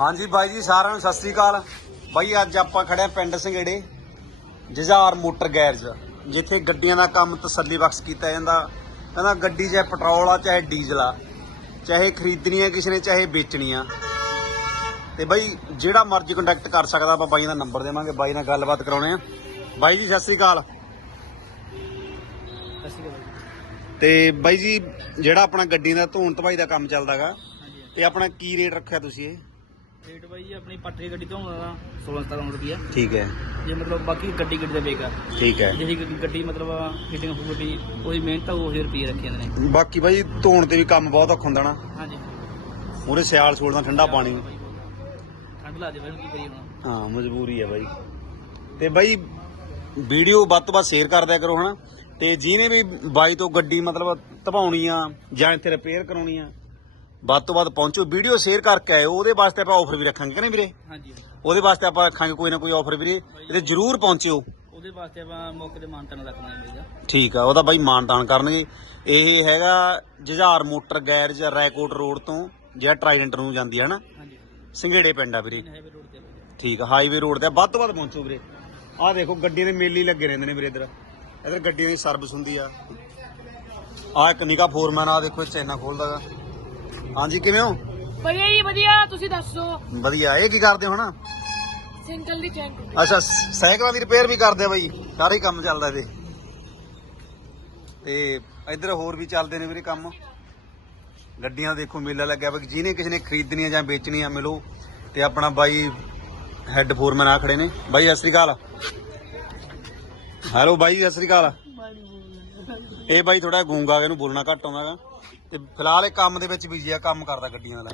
ਹਾਂਜੀ ਬਾਈ ਜੀ ਸਾਰਿਆਂ ਨੂੰ ਸਤਿ ਸ੍ਰੀ ਅਕਾਲ। ਬਾਈ ਅੱਜ ਆਪਾਂ ਖੜੇ ਆ ਪਿੰਡ ਸੰਘੇੜੇ ਜੁਝਾਰ ਮੋਟਰ ਗੈਰਜ ਜਿੱਥੇ ਗੱਡੀਆਂ ਦਾ ਕੰਮ ਤਸੱਲੀ ਬਖਸ਼ ਕੀਤਾ ਜਾਂਦਾ। ਕਹਿੰਦਾ ਗੱਡੀ ਚਾਹੇ ਪੈਟਰੋਲ ਆ ਚਾਹੇ ਡੀਜ਼ਲ ਆ ਚਾਹੇ ਖਰੀਦਣੀ ਆ ਕਿਸੇ ਨੇ ਚਾਹੇ ਵੇਚਣੀ ਆ ਤੇ ਬਾਈ ਜਿਹੜਾ ਮਰਜ਼ੀ ਕੰਟੈਕਟ ਕਰ ਸਕਦਾ ਆਪਾਂ ਬਾਈ ਦਾ ਨੰਬਰ ਦੇਵਾਂਗੇ ਬਾਈ ਨਾਲ ਗੱਲਬਾਤ ਕਰਾਉਣੇ ਆ। ਬਾਈ ਜੀ ਸਤਿ ਸ੍ਰੀ ਅਕਾਲ। ਤੇ ਬਾਈ ਜੀ ਜਿਹੜਾ ਆਪਣਾ ਗੱਡੀ ਦਾ ਧੋਣ ਧਵਾਈ ਦਾ ਕੰਮ ਚੱਲਦਾਗਾ ਤੇ ਆਪਣਾ ਕੀ ਰੇਟ ਰੱਖਿਆ ਤੁਸੀਂ ਇਹ? ਰੇਟ ਬਾਈ ਜੀ ਆਪਣੀ ਪੱਟਰੀ ਗੱਡੀ ਤੋਂ ਹੁੰਦਾ 16 17 ਰੁਪਏ ਠੀਕ ਹੈ। ਜੇ ਮਤਲਬ ਬਾਕੀ ਗੱਡੀ ਗੱਡੀ ਦਾ ਬੇਗਾ ਠੀਕ ਹੈ। ਜਿਹੜੀ ਗ- ਗੱਡੀ ਮਤਲਬ ਫਿਟਿੰਗ ਹੋ ਗੱਡੀ ਉਹਦੀ ਮਿਹਨਤ ਆ ਉਹੀ ਰੁਪਏ ਰੱਖੇ ਜਾਂਦੇ ਨੇ। ਬਾਕੀ ਬਾਈ ਧੋਣ ਤੇ ਵੀ ਕੰਮ ਬਹੁਤ ਔਖਾ ਹੁੰਦਾ ਨਾ। ਹਾਂਜੀ। ਮੂਰੇ ਸਿਆਲ ਸੂਲ ਦਾ ਠੰਡਾ ਪਾਣੀ। ਬਾਈ ਬਹੁਤ। ਠੰਡ ਲਾ ਦੇ ਬਾਈ ਹੁਣ ਕੀ ਕਰੀਏ ਹੁਣ? ਹਾਂ ਮਜਬੂਰੀ ਹੈ ਬਾਈ। ਤੇ ਬਾਈ ਵੀਡੀਓ ਵੱਧ ਤੋਂ ਵੱਧ ਸ਼ੇਅਰ ਕਰ ਦਿਆ ਕਰੋ ਹਨਾ। ਤੇ ਜਿਹਨੇ ਵੀ ਬਾਈ ਤੋਂ ਗੱਡੀ ਮਤਲਬ ਧਵਾਉਣੀ ਆ ਜਾਂ ਇੱਥੇ ਰਿਪੇਅਰ ਕਰਾਉਣੀ ਆ ਵੱਧ ਤੋਂ ਵੱਧ ਪਹੁੰਚੋ ਵੀਡੀਓ ਸ਼ੇਅਰ ਕਰਕੇ ਆਇਓ ਉਹਦੇ ਵਾਸਤੇ ਆਪਾਂ ਆਫਰ ਵੀ ਰੱਖਾਂਗੇ ਕਿ ਨਹੀਂ ਵੀਰੇ? ਹਾਂਜੀ ਉਹਦੇ ਵਾਸਤੇ ਆਪਾਂ ਰੱਖਾਂਗੇ ਕੋਈ ਨਾ ਕੋਈ ਆਫਰ ਵੀਰੇ ਇਹਦੇ ਜਰੂਰ ਪਹੁੰਚਿਓ। ਉਹਦੇ ਵਾਸਤੇ ਆਪਾਂ ਮੌਕੇ ਤੇ ਮਾਨਤਾ ਨਾਲ ਰੱਖਣਾ ਹੈ ਬਾਈ ਠੀਕ ਆ ਉਹਦਾ ਬਾਈ ਮਾਨਤਾਨ ਕਰਨਗੇ। ਇਹ ਹੈਗਾ Jujhar motor garage Raikot road ਤੋਂ ਜਿਹੜਾ ਟਰਾਈਡੈਂਟ ਨੂੰ ਜਾਂਦੀ ਹੈ ਨਾ ਹਾਂਜੀ। ਸੰਘੇੜੇ ਪਿੰਡ ਆ ਵੀਰੇ। ਰੋਡ ਤੇ ਠੀਕ ਆ ਹਾਈਵੇ ਰੋਡ ਤੇ ਵੱਧ ਤੋਂ ਵੱਧ ਪਹੁੰਚੋ ਵੀਰੇ। ਆਹ ਦੇਖੋ ਗੱਡੀਆਂ ਦੇ ਮੇਲੇ ਲੱਗੇ ਰਹਿੰਦੇ ਨੇ ਵੀਰੇ ਇਧਰ। ਇਧਰ ਗੱਡੀਆਂ ਦੀ ਸਰਵਿਸ ਹੁੰਦੀ ਆ। ਆਹ ਇੱਕ ਨਿਕਾ ਫੋਰਮੈਨ ਆ ਦੇਖੋ ਚੈਨਾ ਖੋਲਦਾਗਾ ਹਾਂਜੀ ਕਿਵੇਂ ਹੋ? ਵਧੀਆ ਜੀ ਵਧੀਆ। ਤੁਸੀਂ ਦੱਸੋ? ਵਧੀਆ। ਇਹ ਕੀ ਕਰਦੇ ਹੋ ਹਨਾ ਸਿੰਗਲ ਦੀ ਚੈਨ ਅੱਛਾ ਸਾਈਕਲਾਂ ਦੀ ਰਿਪੇਅਰ ਵੀ ਕਰਦੇ ਆ ਬਾਈ। ਸਾਰਾ ਹੀ ਕੰਮ ਚੱਲਦਾ ਇਹਦੇ। ਤੇ ਇੱਧਰ ਹੋਰ ਵੀ ਚੱਲਦੇ ਨੇ ਵੀਰੇ ਕੰਮ। ਗੱਡੀਆਂ ਦੇਖੋ ਮੇਲਾ ਲੱਗਿਆ ਵਾ ਜਿਹਨੇ ਕਿਸੇ ਨੇ ਖਰੀਦਣੀਆਂ ਜਾਂ ਵੇਚਣੀਆਂ ਮਿਲੋ। ਤੇ ਆਪਣਾ ਬਾਈ ਹੈੱਡ ਫੋਰਮੈਨ ਆ ਖੜੇ ਨੇ। ਬਾਈ ਸਤਿ ਸ੍ਰੀ ਅਕਾਲ। ਹੈਲੋ ਬਾਈ ਸਤਿ ਸ੍ਰੀ ਅਕਾਲ। ਇਹ ਬਾਈ ਥੋੜਾ ਗੂੰਗਾ ਇਹਨੂੰ ਬੋਲਣਾ ਘੱਟ ਆਉਂਦਾਗਾ ਤੇ ਫਿਲਹਾਲ ਇਹ ਕੰਮ ਦੇ ਵਿੱਚ ਬਿਜ਼ੀ ਆ ਕੰਮ ਕਰਦਾ ਗੱਡੀਆਂ ਦਾ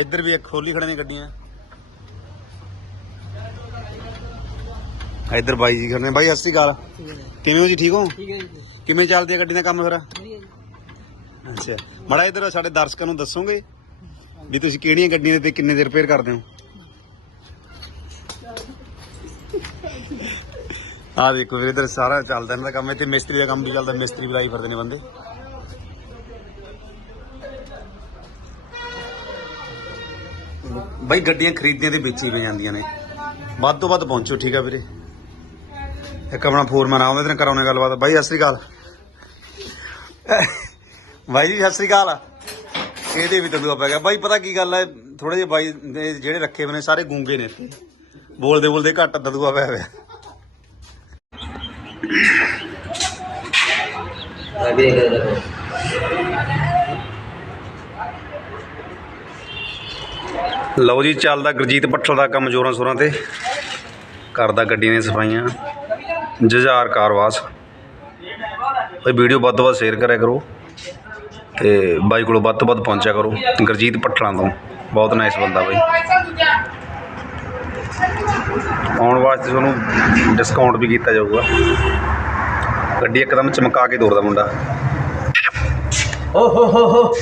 ਇੱਧਰ ਵੀ ਇੱਕ ਖੋਲੀ ਖੜੇ ਨੇ ਗੱਡੀਆਂ। ਇੱਧਰ ਬਾਈ ਜੀ ਕਰਨੇ ਬਾਈ ਸਤਿ ਅਕਾਲ। ਕਿਵੇਂ ਹੋ ਜੀ ਠੀਕ ਹੋ? ਠੀਕ ਹੈ ਜੀ। ਕਿਵੇਂ ਚੱਲਦੀ ਹੈ ਗੱਡੀ ਦਾ ਕੰਮ ਫਿਰ? ਅੱਛਾ। ਮੜਾ ਇੱਧਰ ਸਾਡੇ ਦਰਸ਼ਕਾਂ ਨੂੰ ਦੱਸੋਗੇ ਵੀ ਤੁਸੀਂ ਕਿਹੜੀਆਂ ਗੱਡੀਆਂ ਦੇ ਤੇ ਕਿੰਨੇ ਦੇ ਰਿਪੇਅਰ ਕਰਦੇ ਹੋ? ਆ ਦੇਖੋ ਵੀਰੇ, ਇੱਧਰ ਸਾਰਾ ਚੱਲਦਾ ਇਹਨਾਂ ਦਾ ਕੰਮ, ਇੱਥੇ ਮਿਸਤਰੀ ਦਾ ਕੰਮ ਵੀ ਚੱਲਦਾ, ਮਿਸਤਰੀ ਵੀ ਲਾਈ ਫਿਰਦੇ ਨੇ ਬੰਦੇ। ਬਾਈ ਗੱਡੀਆਂ ਖਰੀਦੀਆਂ ਤੇ ਵੇਚੀ ਪਈ ਜਾਂਦੀਆਂ ਨੇ। ਵੱਧ ਤੋਂ ਵੱਧ ਪਹੁੰਚੋ, ਠੀਕ ਆ ਵੀਰੇ। ਇੱਕ ਆਪਣਾ ਫੋਰਮੈਨ ਆਉਂਦਾ ਤੇ ਕਰਾਉਣੇ ਗੱਲਬਾਤ। ਬਾਈ, ਸਤਿ ਸ੍ਰੀ ਅਕਾਲ। ਬਾਈ ਜੀ, ਸਤਿ ਸ੍ਰੀ ਅਕਾਲ। ਇਹਦੇ ਵੀ ਤੰਦੂਆ ਪੈ ਗਿਆ ਬਾਈ, ਪਤਾ ਕੀ ਗੱਲ ਹੈ ਥੋੜੇ ਜਿਹਾ ਬਾਈ ਦੇ ਜਿਹੜੇ ਰੱਖੇ ਹੋਏ ਨੇ, ਸਾਰੇ ਗੂੰਗੇ ਨੇ ਬੋਲਦੇ ਬੋਲਦੇ ਘੱਟ ਤੰਦੂਆ ਪਿਆ ਹੋਇਆ। ਲਓ ਜੀ, ਚੱਲਦਾ ਗੁਰਜੀਤ ਪੱਠਲ ਦਾ ਕੰਮ ਜੋਰਾਂ ਸੋਰਾਂ ਤੇ। ਕਰਦਾ ਗੱਡੀ ਦੀਆਂ ਸਫਾਈਆਂ। ਜੁਝਾਰ ਕਾਰਵਾਸ। ਬਈ ਵੀਡੀਓ ਵੱਧ ਤੋਂ ਵੱਧ ਸ਼ੇਅਰ ਕਰਿਆ ਕਰੋ। ਤੇ ਬਾਈ ਕੋਲੋਂ ਵੱਧ ਤੋਂ ਵੱਧ ਪਹੁੰਚਿਆ ਕਰੋ। ਗੁਰਜੀਤ ਪੱਠਲਾਂ ਤੋਂ। ਬਹੁਤ ਨਾਈਸ ਬੰਦਾ ਬਾਈ। ਆਉਣ ਤੁਹਾਨੂੰ ਡਿਸਕਾਊਂਟ ਵੀ ਕੀਤਾ ਜਾਊਗਾ। ਗੱਡੀ ਇੱਕਦਮ ਚਮਕਾ ਕੇ ਤੋਰਦਾ ਮੁੰਡਾ। ਓ ਹੋ ਹੋ ਹੋ।